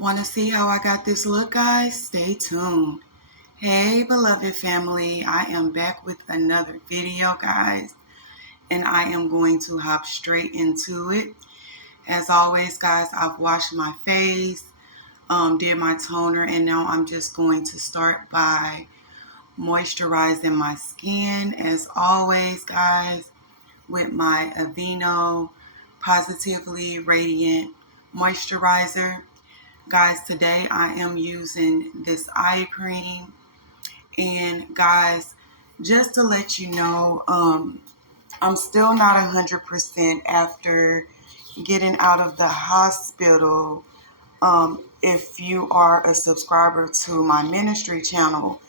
Want to see how I got this look, guys? Stay tuned. Hey, beloved family, I am back with another video, guys, and I am going to hop straight into it. As always, guys, I've washed my face, did my toner, and now I'm just going to start by moisturizing my skin, as always, guys, with my Aveeno Positively Radiant Moisturizer. Guys, today I am using this eye cream. And guys, just to let you know, I'm still not 100% after getting out of the hospital. If you are a subscriber to my ministry channel,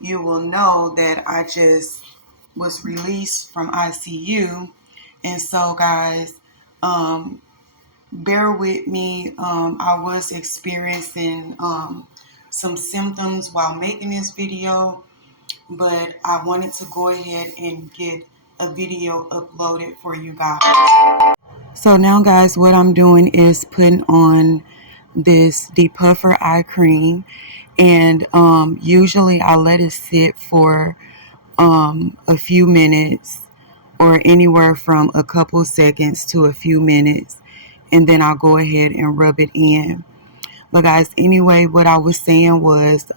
you will know that I just was released from ICU. And so, guys, bear with me. I was experiencing some symptoms while making this video, but I wanted to go ahead and get a video uploaded for you guys. So now, guys, what I'm doing is putting on this depuffer eye cream, and usually I let it sit for a few minutes, or anywhere from a couple seconds to a few minutes, and then I'll go ahead and rub it in. But guys, anyway, what I was saying was,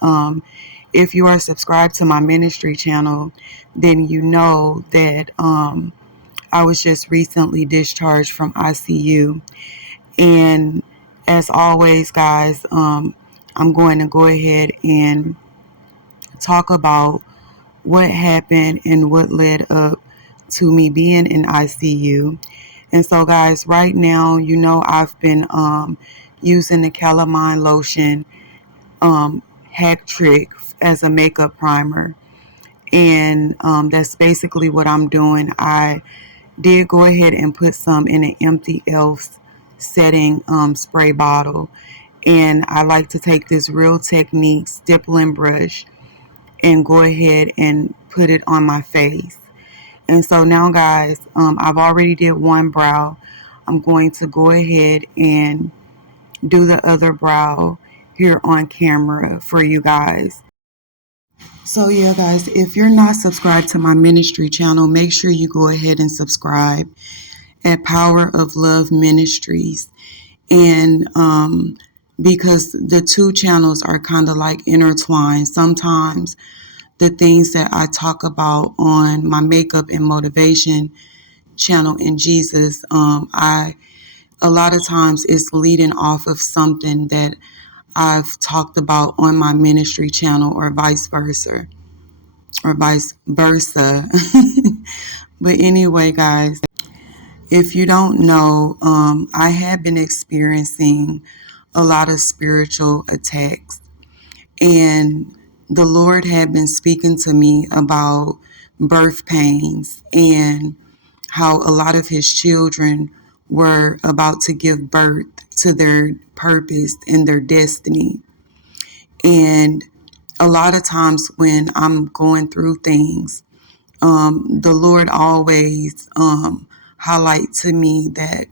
if you are subscribed to my ministry channel, then you know that I was just recently discharged from ICU. And as always, guys, I'm going to go ahead and talk about what happened and what led up to me being in ICU. And so, guys, right now, you know, I've been using the calamine lotion hack trick as a makeup primer. And that's basically what I'm doing. I did go ahead and put some in an empty e.l.f. setting spray bottle. And I like to take this Real Technique stippling brush and go ahead and put it on my face. And so now, guys, I've already did one brow. I'm going to go ahead and do the other brow here on camera for you guys. So yeah, guys, if you're not subscribed to my ministry channel, make sure you go ahead and subscribe at Power of Love Ministries. And because the two channels are kind of like intertwined, sometimes the things that I talk about on my makeup and motivation channel in Jesus, a lot of times it's leading off of something that I've talked about on my ministry channel, or vice versa. But anyway, guys, if you don't know, I have been experiencing a lot of spiritual attacks, and the Lord had been speaking to me about birth pains and how a lot of his children were about to give birth to their purpose and their destiny. And a lot of times when I'm going through things, the Lord always highlight to me that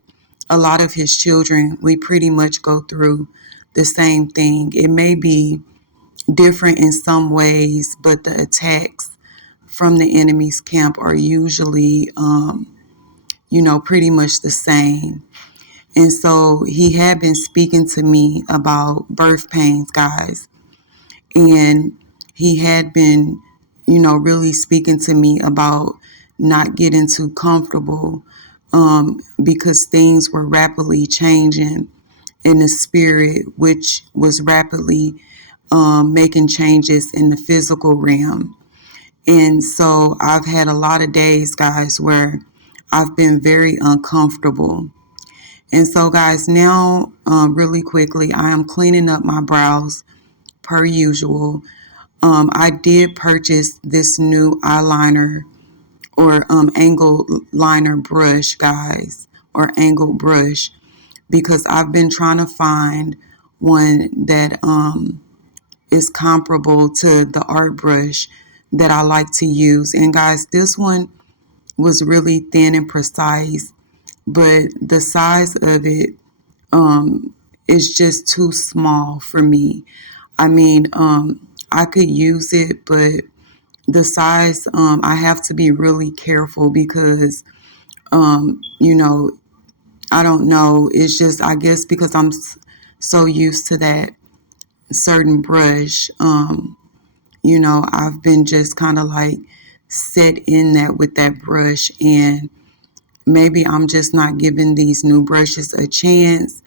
a lot of his children, we pretty much go through the same thing. It may be different in some ways, but the attacks from the enemy's camp are usually, pretty much the same. And so he had been speaking to me about birth pains, guys. And he had been, really speaking to me about not getting too comfortable, because things were rapidly changing in the spirit, which was rapidly making changes in the physical realm. And so I've had a lot of days, guys, where I've been very uncomfortable. And so, guys, now really quickly, I am cleaning up my brows per usual. I did purchase this new eyeliner, or angled liner brush, guys, or angled brush, because I've been trying to find one that is comparable to the art brush that I like to use. And guys, this one was really thin and precise, but the size of it is just too small for me. I mean, I could use it, but the size, I have to be really careful because, you know, I don't know. It's just, I guess because I'm so used to that certain brush, I've been just kind of like set in that with that brush, and maybe I'm just not giving these new brushes a chance,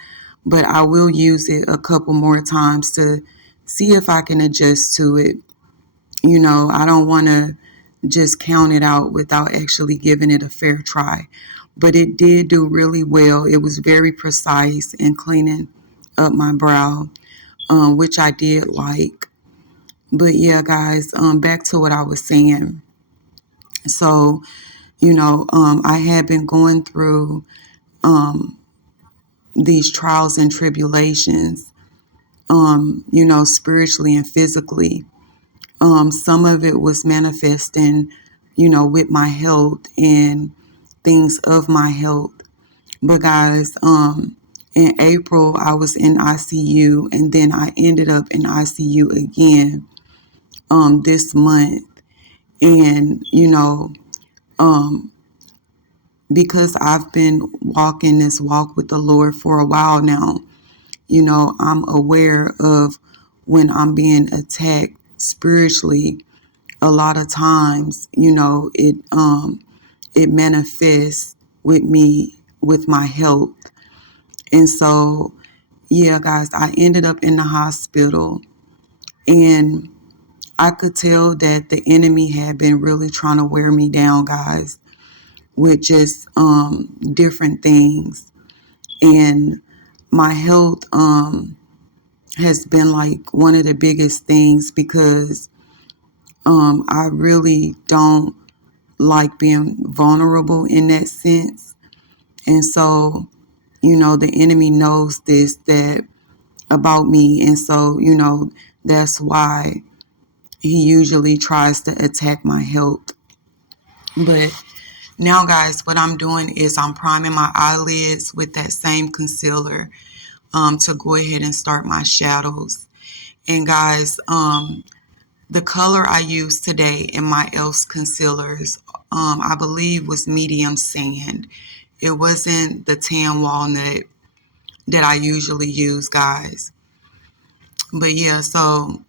but I will use it a couple more times to see if I can adjust to it. I don't want to just count it out without actually giving it a fair try. But it did do really well. It was very precise in cleaning up my brow, which I did like. But yeah, guys, back to what I was saying. So, I had been going through these trials and tribulations, spiritually and physically. Some of it was manifesting, with my health and things of my health. But guys, in April, I was in ICU, and then I ended up in ICU again this month. And, because I've been walking this walk with the Lord for a while now, I'm aware of when I'm being attacked spiritually. A lot of times, it manifests with me with my health. And so, yeah, guys, I ended up in the hospital, and I could tell that the enemy had been really trying to wear me down, guys, with just different things. And my health has been like one of the biggest things because I really don't like being vulnerable in that sense. And so, the enemy knows that about me. And so, that's why he usually tries to attack my health. But now, guys, what I'm doing is I'm priming my eyelids with that same concealer to go ahead and start my shadows. And guys, the color I used today in my e.l.f. concealers, I believe was medium sand. It wasn't the tan walnut that I usually use, guys. But yeah, so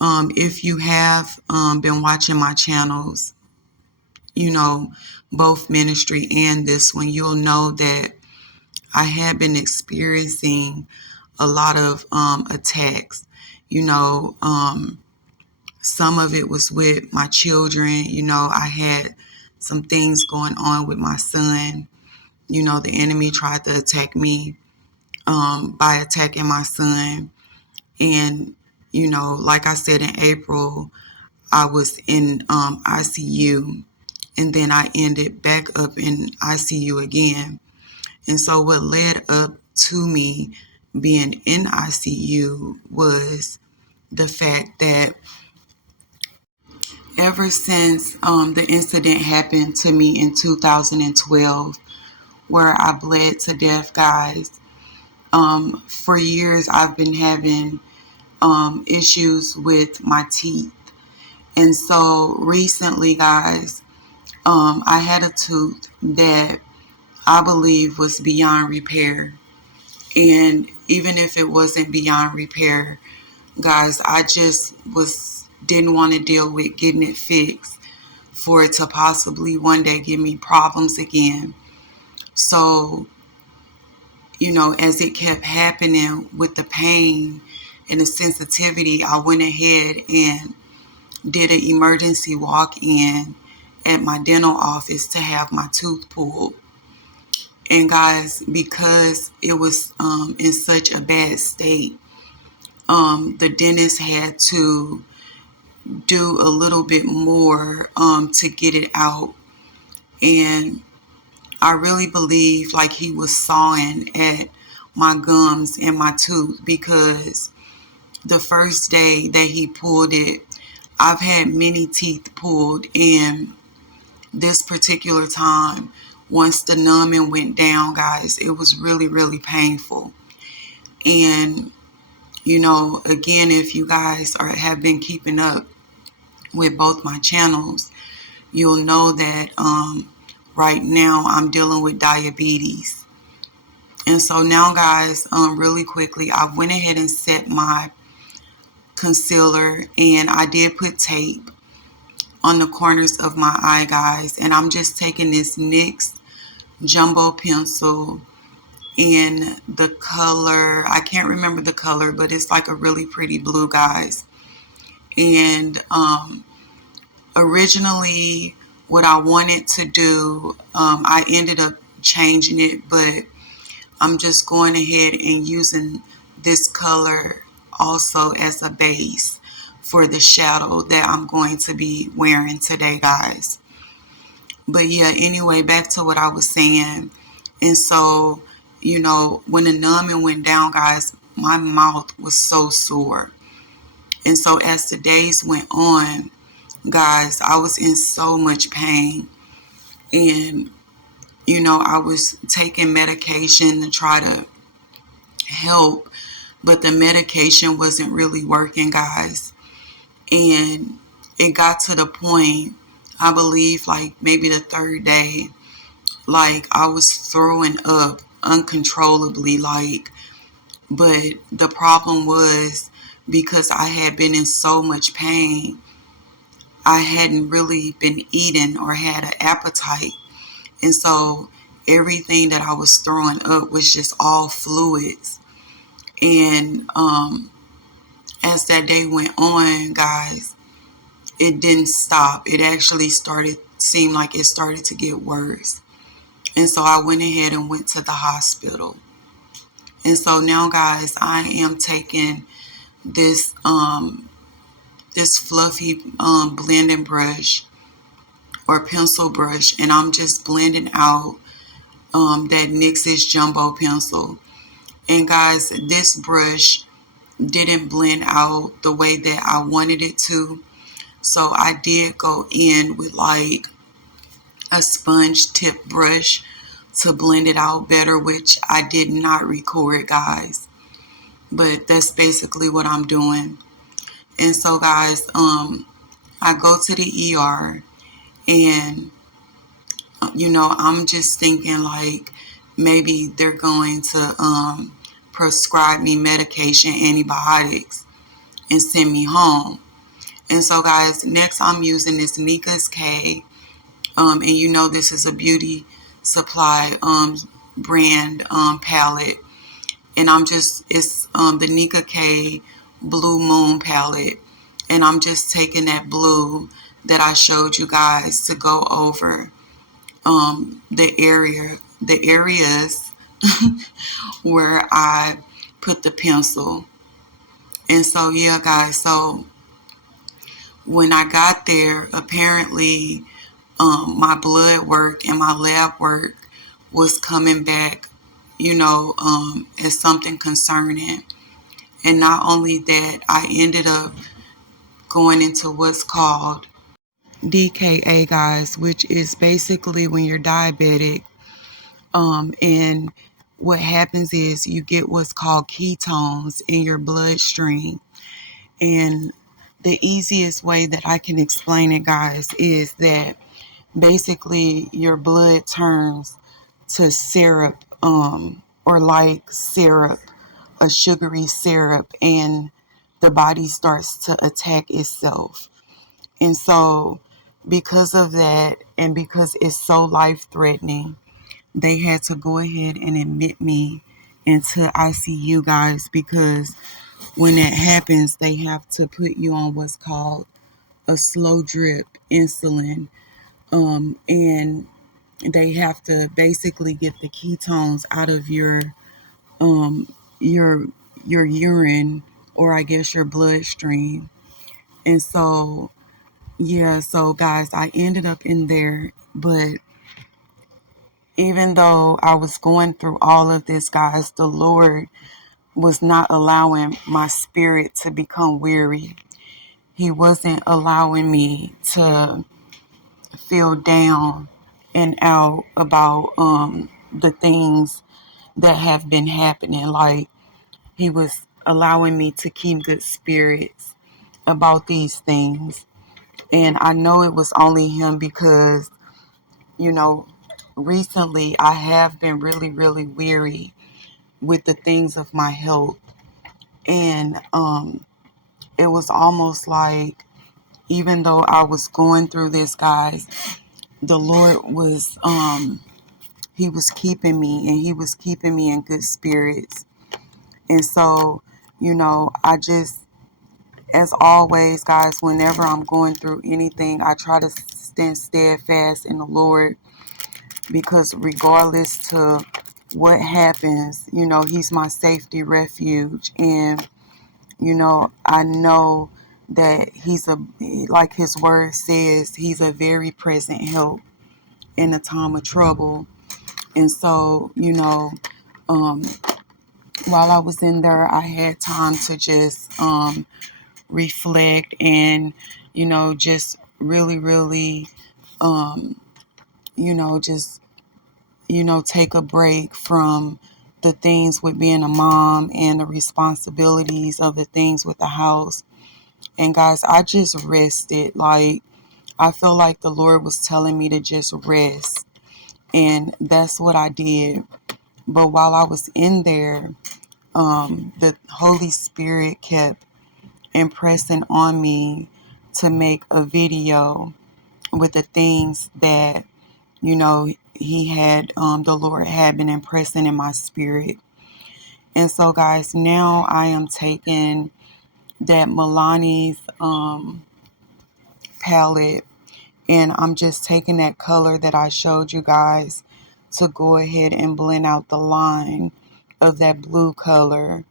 if you have been watching my channels, both ministry and this one, you'll know that I have been experiencing a lot of attacks. Some of it was with my children. I had some things going on with my son. The enemy tried to attack me by attacking my son. And, like I said, in April, I was in ICU, and then I ended back up in ICU again. And so what led up to me being in ICU was the fact that ever since the incident happened to me in 2012, where I bled to death, guys, for years I've been having issues with my teeth. And so recently, guys, I had a tooth that I believe was beyond repair. And even if it wasn't beyond repair, guys, I just didn't want to deal with getting it fixed for it to possibly one day give me problems again. So, as it kept happening with the pain and the sensitivity, I went ahead and did an emergency walk-in at my dental office to have my tooth pulled. And guys, because it was in such a bad state, the dentist had to do a little bit more to get it out. And I really believe like he was sawing at my gums and my tooth, because the first day that he pulled it, I've had many teeth pulled, and this particular time, once the numbing went down, guys, it was really, really painful. And, you know, again, if you guys have been keeping up with both my channels, you'll know that right now I'm dealing with diabetes. And so now, guys, really quickly, I went ahead and set my concealer, and I did put tape on the corners of my eye, guys. And I'm just taking this NYX jumbo pencil in the color, I can't remember the color, but it's like a really pretty blue, guys. And originally what I wanted to do, I ended up changing it, but I'm just going ahead and using this color also as a base for the shadow that I'm going to be wearing today, guys. But yeah, anyway, back to what I was saying. And so, you know, when the numbing went down, guys, my mouth was so sore. And so as the days went on, guys, I was in so much pain. And, you know, I was taking medication to try to help, but the medication wasn't really working, guys. And it got to the point, I believe, like maybe the third day, like I was throwing up uncontrollably, like, but the problem was because I had been in so much pain, I hadn't really been eating or had an appetite. And so everything that I was throwing up was just all fluids. And as that day went on, guys, it didn't stop. It actually seemed like it started to get worse. And so I went ahead and went to the hospital. And so now, guys, I am taking this this fluffy blending brush or pencil brush, and I'm just blending out that NYX's jumbo pencil. And guys, this brush didn't blend out the way that I wanted it to. So I did go in with like a sponge tip brush to blend it out better, which I did not record, guys. But that's basically what I'm doing. And so, guys, I go to the ER, and, you know, I'm just thinking like maybe they're going to prescribe me medication, antibiotics, and send me home. And so, guys, next I'm using this Nika's K. And you know this is a beauty supply brand palette. And it's the Nika K Blue Moon palette. And I'm just taking that blue that I showed you guys to go over the areas where I put the pencil. And so, yeah, guys, so when I got there, apparently my blood work and my lab work was coming back, you know, as something concerning. And not only that, I ended up going into what's called DKA, guys, which is basically when you're diabetic. And what happens is you get what's called ketones in your bloodstream. And the easiest way that I can explain it, guys, is that basically your blood turns to syrup, or like syrup, a sugary syrup, and the body starts to attack itself. And so because of that, and because it's so life threatening, they had to go ahead and admit me into ICU, guys, because when that happens, they have to put you on what's called a slow drip insulin. And they have to basically get the ketones out of um your your urine, or I guess your bloodstream. And so yeah, so guys, I ended up in there, but even though I was going through all of this, guys, the Lord was not allowing my spirit to become weary. He wasn't allowing me to feel down and out about the things that have been happening. Like, He was allowing me to keep good spirits about these things. And I know it was only him because, you know, recently I have been really, really weary with the things of my health. And it was almost like, even though I was going through this, guys, the Lord was he was keeping me, and he was keeping me in good spirits. And so, I just, as always, guys, whenever I'm going through anything, I try to stand steadfast in the Lord, because regardless to what happens, he's my safety refuge. And I know that he's like his word says, he's a very present help in a time of trouble. And so, um, while I was in there, I had time to just reflect and, just really, really, um, just, take a break from the things with being a mom and the responsibilities of the things with the house. And guys, I just rested. Like, I feel like the Lord was telling me to just rest. And that's what I did. But while I was in there, the Holy Spirit kept impressing on me to make a video with the things that, the Lord had been impressing in my spirit. And so, guys, now I am taking that Milani's palette, and I'm just taking that color that I showed you guys to go ahead and blend out the line of that blue color.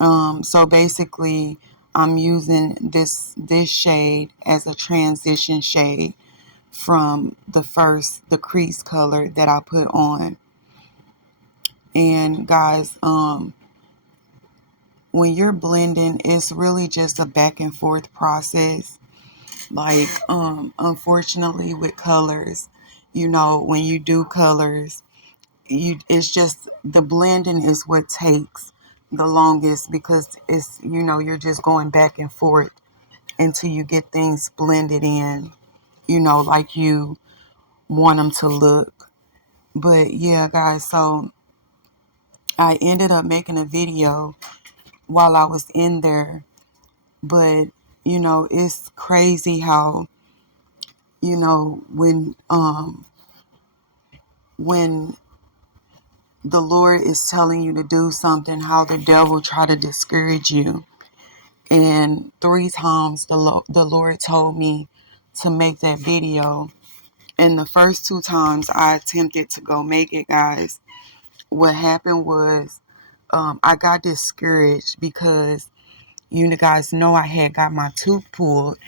So basically, I'm using this shade as a transition shade from the crease color that I put on. And guys, when you're blending, it's really just a back and forth process. Like, unfortunately with colors, when you do colors, it's just the blending is what takes the longest, because it's, you're just going back and forth until you get things blended in, like you want them to look. But yeah, guys, so I ended up making a video while I was in there. But, it's crazy how, when the Lord is telling you to do something, how the devil try to discourage you. And 3 times the Lord told me to make that video. And the first 2 times I attempted to go make it, guys, what happened was, I got discouraged because you guys know I had got my tooth pulled.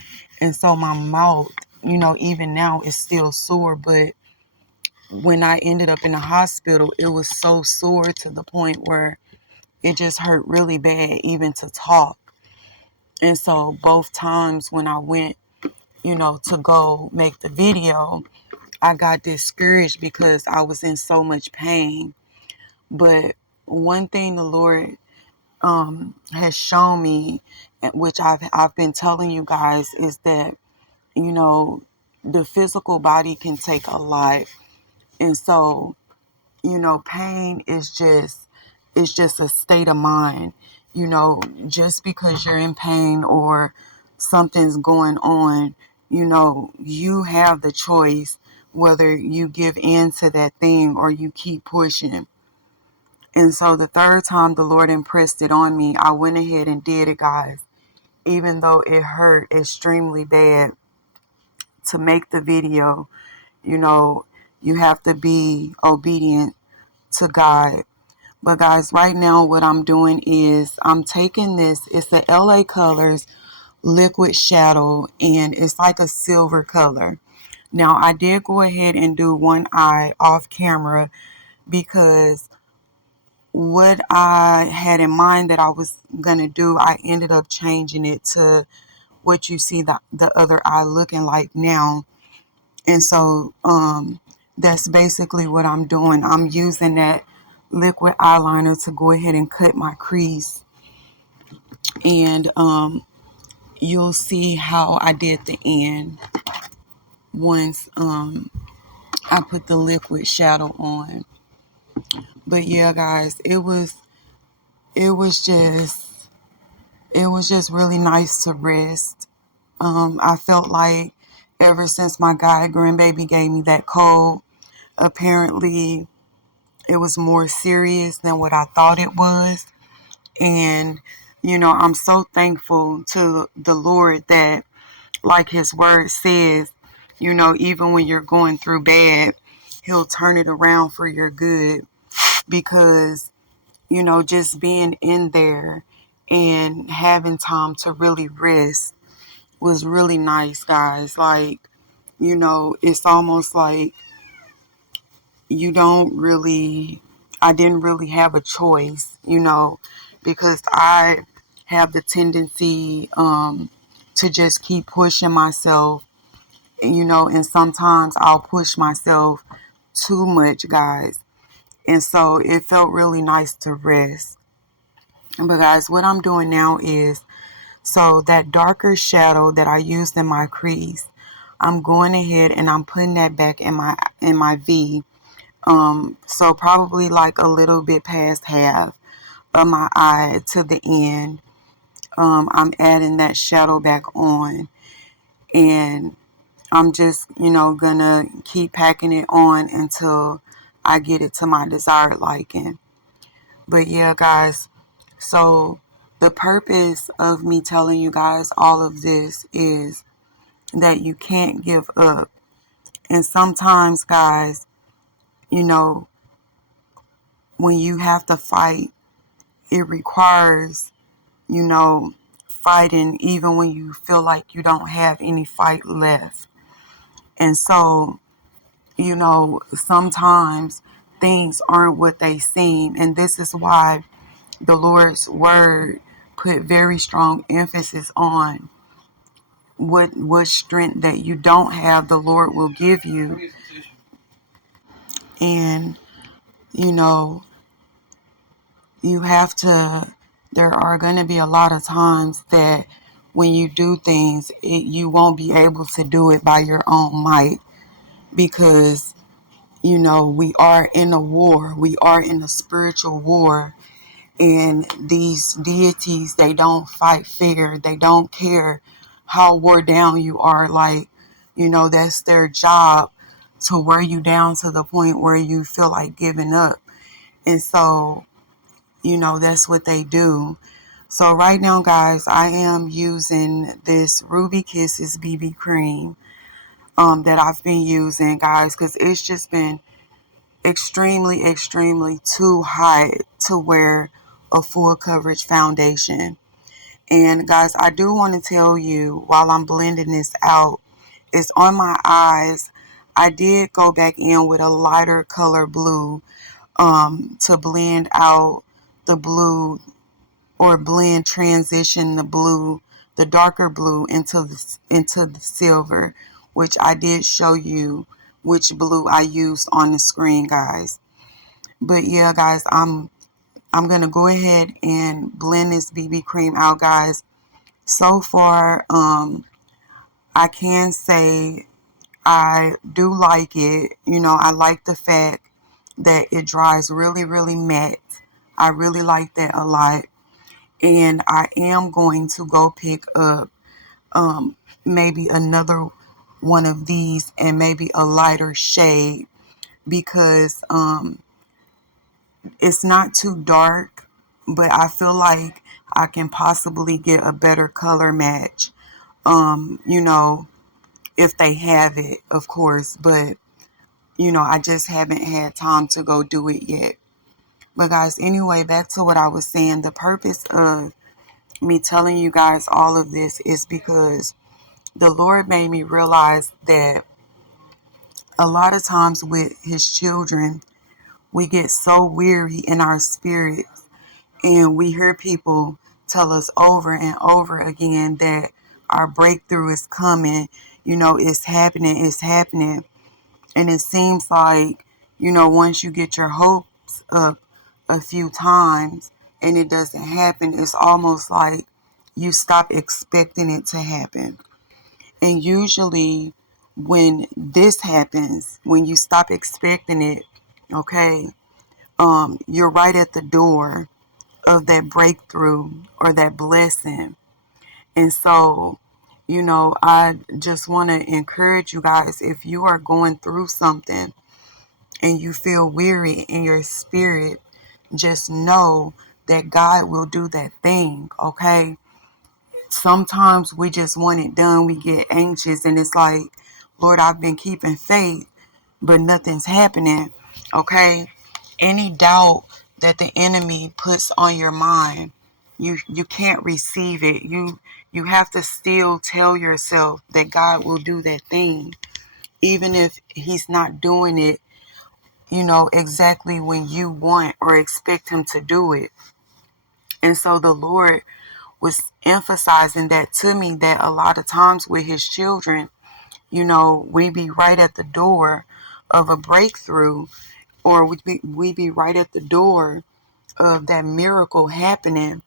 And so my mouth, even now is still sore. But when I ended up in the hospital, it was so sore to the point where it just hurt really bad even to talk. And so both times when I went, to go make the video, I got discouraged because I was in so much pain. But one thing the Lord has shown me, which I've been telling you guys, is that, the physical body can take a lot. And so, pain is just, it's just a state of mind. Just because you're in pain or something's going on, you have the choice whether you give in to that thing or you keep pushing. And so the third time the Lord impressed it on me, I went ahead and did it, guys. Even though it hurt extremely bad to make the video, you know, you have to be obedient to God. But guys, right now what I'm doing is I'm taking this, it's the LA Colors Liquid Shadow, and it's like a silver color. Now, I did go ahead and do one eye off camera because what I had in mind that I was going to do, I ended up changing it to what you see the other eye looking like now. And so that's basically what I'm doing. I'm using that liquid eyeliner to go ahead and cut my crease. And you'll see how I did the end once I put the liquid shadow on. But yeah, guys, it was just really nice to rest. I felt like ever since my guy grandbaby gave me that cold, apparently it was more serious than what I thought it was. And, I'm so thankful to the Lord that, like his word says, even when you're going through bad, he'll turn it around for your good. Because, just being in there and having time to really rest was really nice, guys. Like, it's almost like you don't really, I didn't really have a choice, because I have the tendency to just keep pushing myself, and sometimes I'll push myself too much, guys. And so it felt really nice to rest. But guys, what I'm doing now is, so that darker shadow that I used in my crease, I'm going ahead and I'm putting that back in my V. So probably like a little bit past half of my eye to the end. I'm adding that shadow back on, and I'm just, gonna keep packing it on until I get it to my desired liking. But yeah, guys, so the purpose of me telling you guys all of this is that you can't give up. And sometimes, guys, you know, when you have to fight, it requires, fighting even when you feel like you don't have any fight left. And so, sometimes things aren't what they seem. And this is why the Lord's word put very strong emphasis on what strength that you don't have, the Lord will give you. And, you know, you have to, there are going to be a lot of times that when you do things, you won't be able to do it by your own might, because, we are in a war. We are in a spiritual war. And these deities, they don't fight fair. They don't care how wore down you are. Like, that's their job, to wear you down to the point where you feel like giving up. And so, that's what they do. So right now, guys, I am using this Ruby Kisses BB cream that I've been using, guys, because it's just been extremely too hot to wear a full coverage foundation. And guys, I do want to tell you, while I'm blending this out, it's on my eyes. I did go back in with a lighter color blue to blend out the blue, or transition the blue, the darker blue into the silver, which I did show you which blue I used on the screen, guys. But yeah, guys, I'm gonna go ahead and blend this BB cream out, guys. So far, I can say I do like it. I like the fact that it dries really matte. I really like that a lot. And I am going to go pick up maybe another one of these, and maybe a lighter shade, because it's not too dark, but I feel like I can possibly get a better color match. If they have it, of course, but I just haven't had time to go do it yet. But guys, anyway, back to what I was saying. The purpose of me telling you guys all of this is because the Lord made me realize that a lot of times with his children, we get so weary in our spirits, and we hear people tell us over and over again that our breakthrough is coming, it's happening. And it seems like, once you get your hopes up, a few times and it doesn't happen, it's almost like you stop expecting it to happen. And usually when this happens, when you stop expecting it, okay, you're right at the door of that breakthrough or that blessing. And so, I just want to encourage you guys, if you are going through something and you feel weary in your spirit, just know that God will do that thing, okay? Sometimes we just want it done. We get anxious and it's like, Lord, I've been keeping faith, but nothing's happening, okay? Any doubt that the enemy puts on your mind, you can't receive it. You have to still tell yourself that God will do that thing, even if he's not doing it, exactly when you want or expect him to do it. And so the Lord was emphasizing that to me, that a lot of times with his children, we be right at the door of a breakthrough, or we be right at the door of that miracle happening.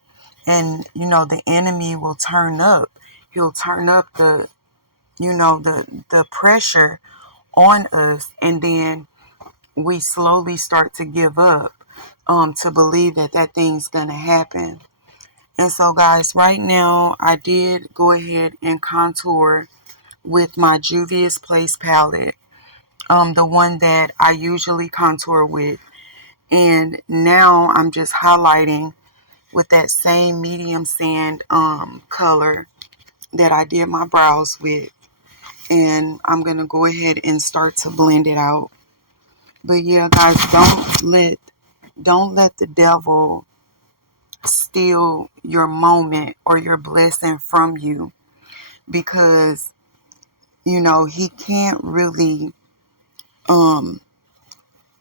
And, the enemy will turn up. He'll turn up the pressure on us. And then we slowly start to give up, to believe that that thing's going to happen. And so, guys, right now, I did go ahead and contour with my Juvia's Place palette, the one that I usually contour with. And now I'm just highlighting with that same medium sand color that I did my brows with. And I'm going to go ahead and start to blend it out. But yeah, guys, don't let the devil steal your moment or your blessing from you, because um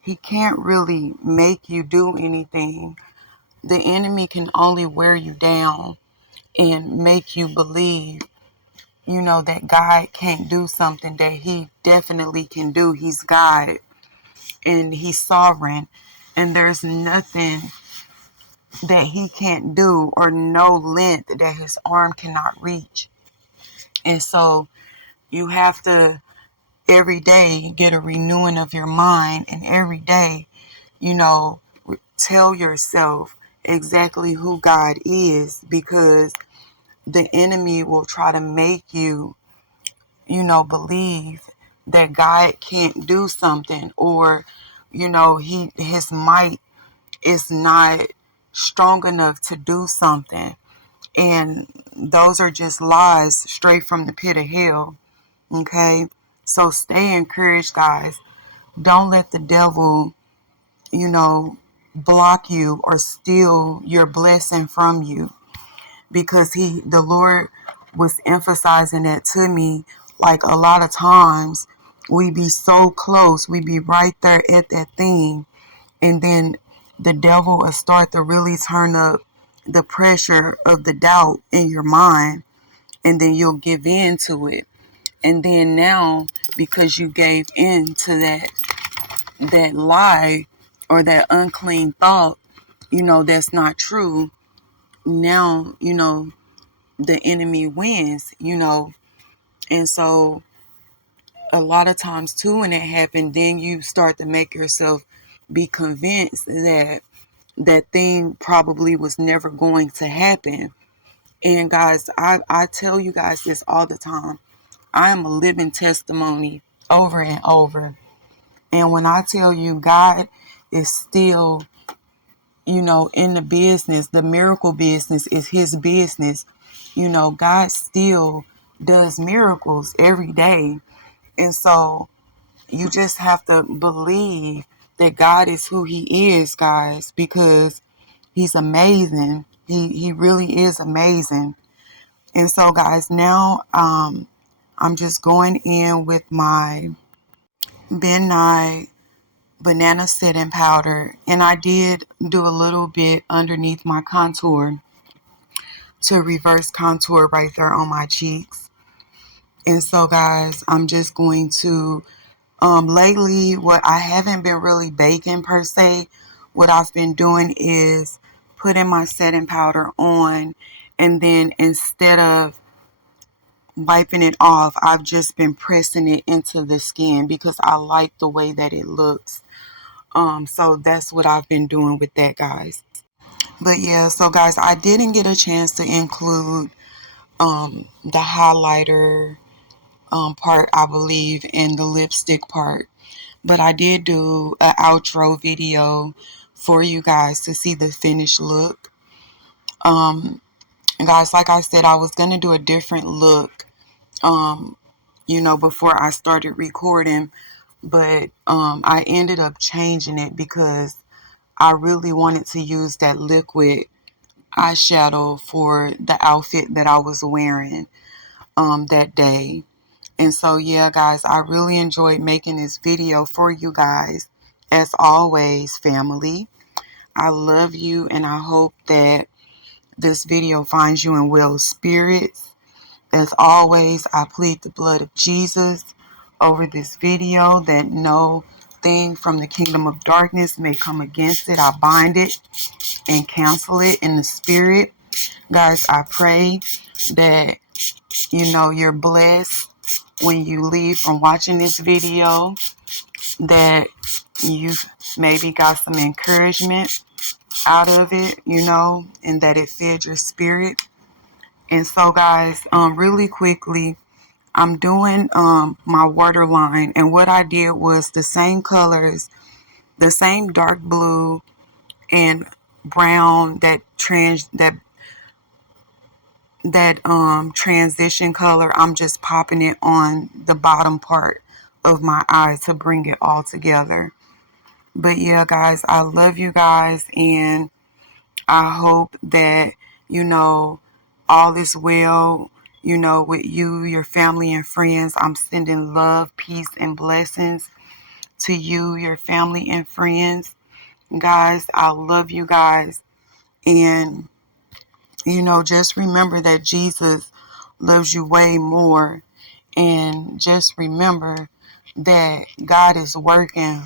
he can't really make you do anything. The enemy can only wear you down and make you believe that God can't do something that he definitely can do. He's God and he's sovereign, and there's nothing that he can't do, or no length that his arm cannot reach. And so you have to every day get a renewing of your mind, and every day, tell yourself exactly who God is, because the enemy will try to make you, believe that God can't do something, or, his might is not strong enough to do something. And those are just lies straight from the pit of hell. Okay. So stay encouraged, guys. Don't let the devil, block you or steal your blessing from you, because the Lord was emphasizing that to me. Like, a lot of times we be so close, we be right there at that thing, and then the devil will start to really turn up the pressure of the doubt in your mind, and then you'll give in to it. And then now, because you gave in to that lie or that unclean thought, that's not true, now, the enemy wins, And so a lot of times too, when it happened, then you start to make yourself be convinced that that thing probably was never going to happen. And guys, I tell you guys this all the time. I am a living testimony over and over. And when I tell you God is still, in the business, the miracle business is his business. God still does miracles every day. And so you just have to believe that God is who he is, guys, because he's amazing. He really is amazing. And so, guys, now I'm just going in with my Ben Nye banana setting powder, and I did do a little bit underneath my contour to reverse contour right there on my cheeks. And so, guys, I'm just going to lately, what I haven't been really baking per se, what I've been doing is putting my setting powder on, and then instead of wiping it off, I've just been pressing it into the skin because I like the way that it looks. So that's what I've been doing with that, guys. But yeah, so guys, I didn't get a chance to include the highlighter part, I believe, and the lipstick part. But I did do an outro video for you guys to see the finished look. Guys, like I said, I was going to do a different look, before I started recording. But I ended up changing it because I really wanted to use that liquid eyeshadow for the outfit that I was wearing that day. And so, yeah, guys, I really enjoyed making this video for you guys. As always, family, I love you, and I hope that this video finds you in well spirits. As always, I plead the blood of Jesus over this video, that no thing from the kingdom of darkness may come against it. I bind it and cancel it in the spirit. Guys, I pray that you're blessed when you leave from watching this video, that you maybe got some encouragement out of it, and that it fed your spirit. And so, guys, really quickly, I'm doing my waterline, and what I did was the same colors, the same dark blue and brown, that transition color. I'm just popping it on the bottom part of my eye to bring it all together. But yeah, guys, I love you guys, and I hope that all is well, with you, your family, and friends. I'm sending love, peace, and blessings to you, your family, and friends. Guys, I love you guys. And, just remember that Jesus loves you way more. And just remember that God is working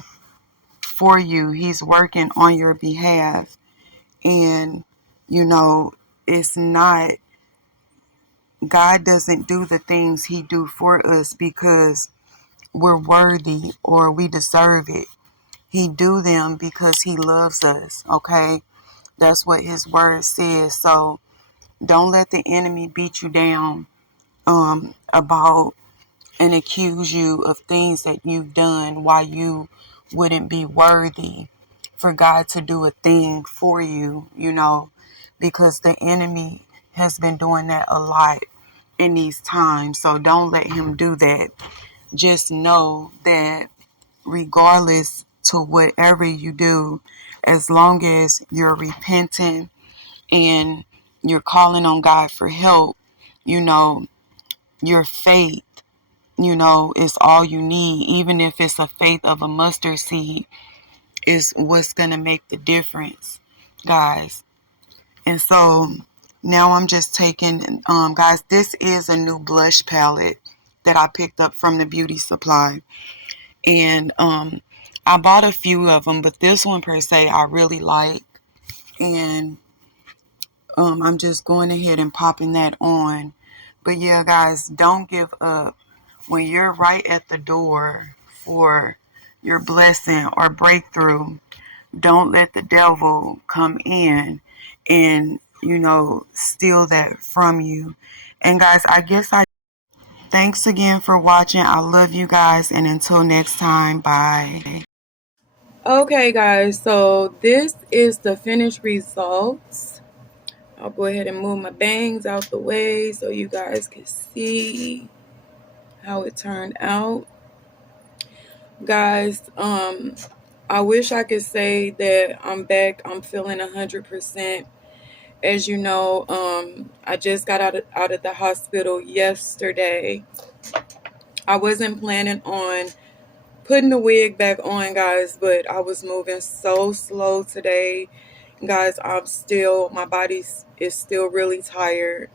for you. He's working on your behalf. And, it's not, God doesn't do the things he do for us because we're worthy or we deserve it. He do them because he loves us, okay? That's what his word says. So don't let the enemy beat you down about and accuse you of things that you've done while you wouldn't be worthy for God to do a thing for you, because the enemy has been doing that a lot in these times. So don't let him do that. Just know that regardless to whatever you do, as long as you're repenting and you're calling on God for help, your faith, is all you need. Even if it's a faith of a mustard seed, is what's going to make the difference, guys. And so now I'm just taking, guys, this is a new blush palette that I picked up from the beauty supply. And I bought a few of them, but this one per se I really like. And I'm just going ahead and popping that on. But yeah, guys, don't give up. When you're right at the door for your blessing or breakthrough, don't let the devil come in and, steal that from you. And guys, thanks again for watching. I love you guys. And until next time, bye. Okay, guys, so this is the finished results. I'll go ahead and move my bangs out the way so you guys can see how it turned out. Guys, I wish I could say that I'm back. I'm feeling 100%. As you know, I just got out of the hospital yesterday. I wasn't planning on putting the wig back on, guys, but I was moving so slow today. Guys, my body is still really tired.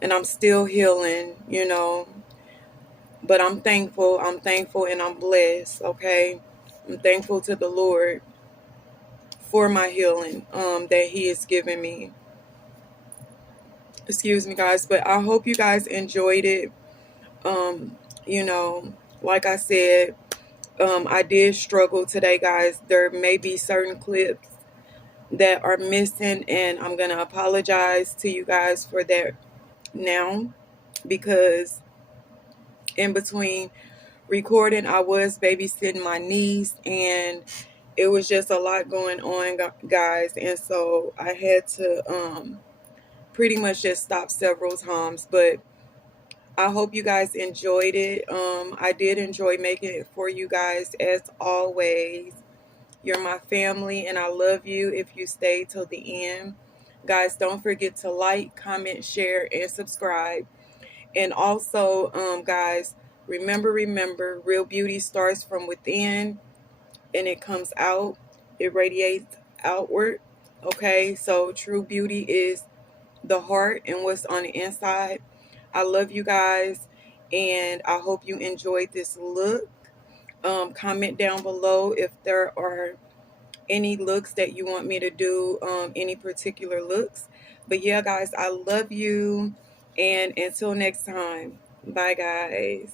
And I'm still healing, but I'm thankful and I'm blessed. Okay. I'm thankful to the Lord. for my healing that he is giving me. Excuse me, guys, but I hope you guys enjoyed it. Um, you know, like I said, I did struggle today, guys. There may be certain clips that are missing, and I'm gonna apologize to you guys for that now, because in between recording, I was babysitting my niece, and it was just a lot going on, guys, and so I had to pretty much just stop several times. But I hope you guys enjoyed it. I did enjoy making it for you guys, as always. You're my family, and I love you if you stay till the end. Guys, don't forget to like, comment, share, and subscribe. And also, guys, remember, real beauty starts from within and it comes out, it radiates outward. Okay, so true beauty is the heart and what's on the inside. I love you guys, and I hope you enjoyed this look. Comment down below if there are any looks that you want me to do, any particular looks. But yeah, guys, I love you, and until next time, bye, guys.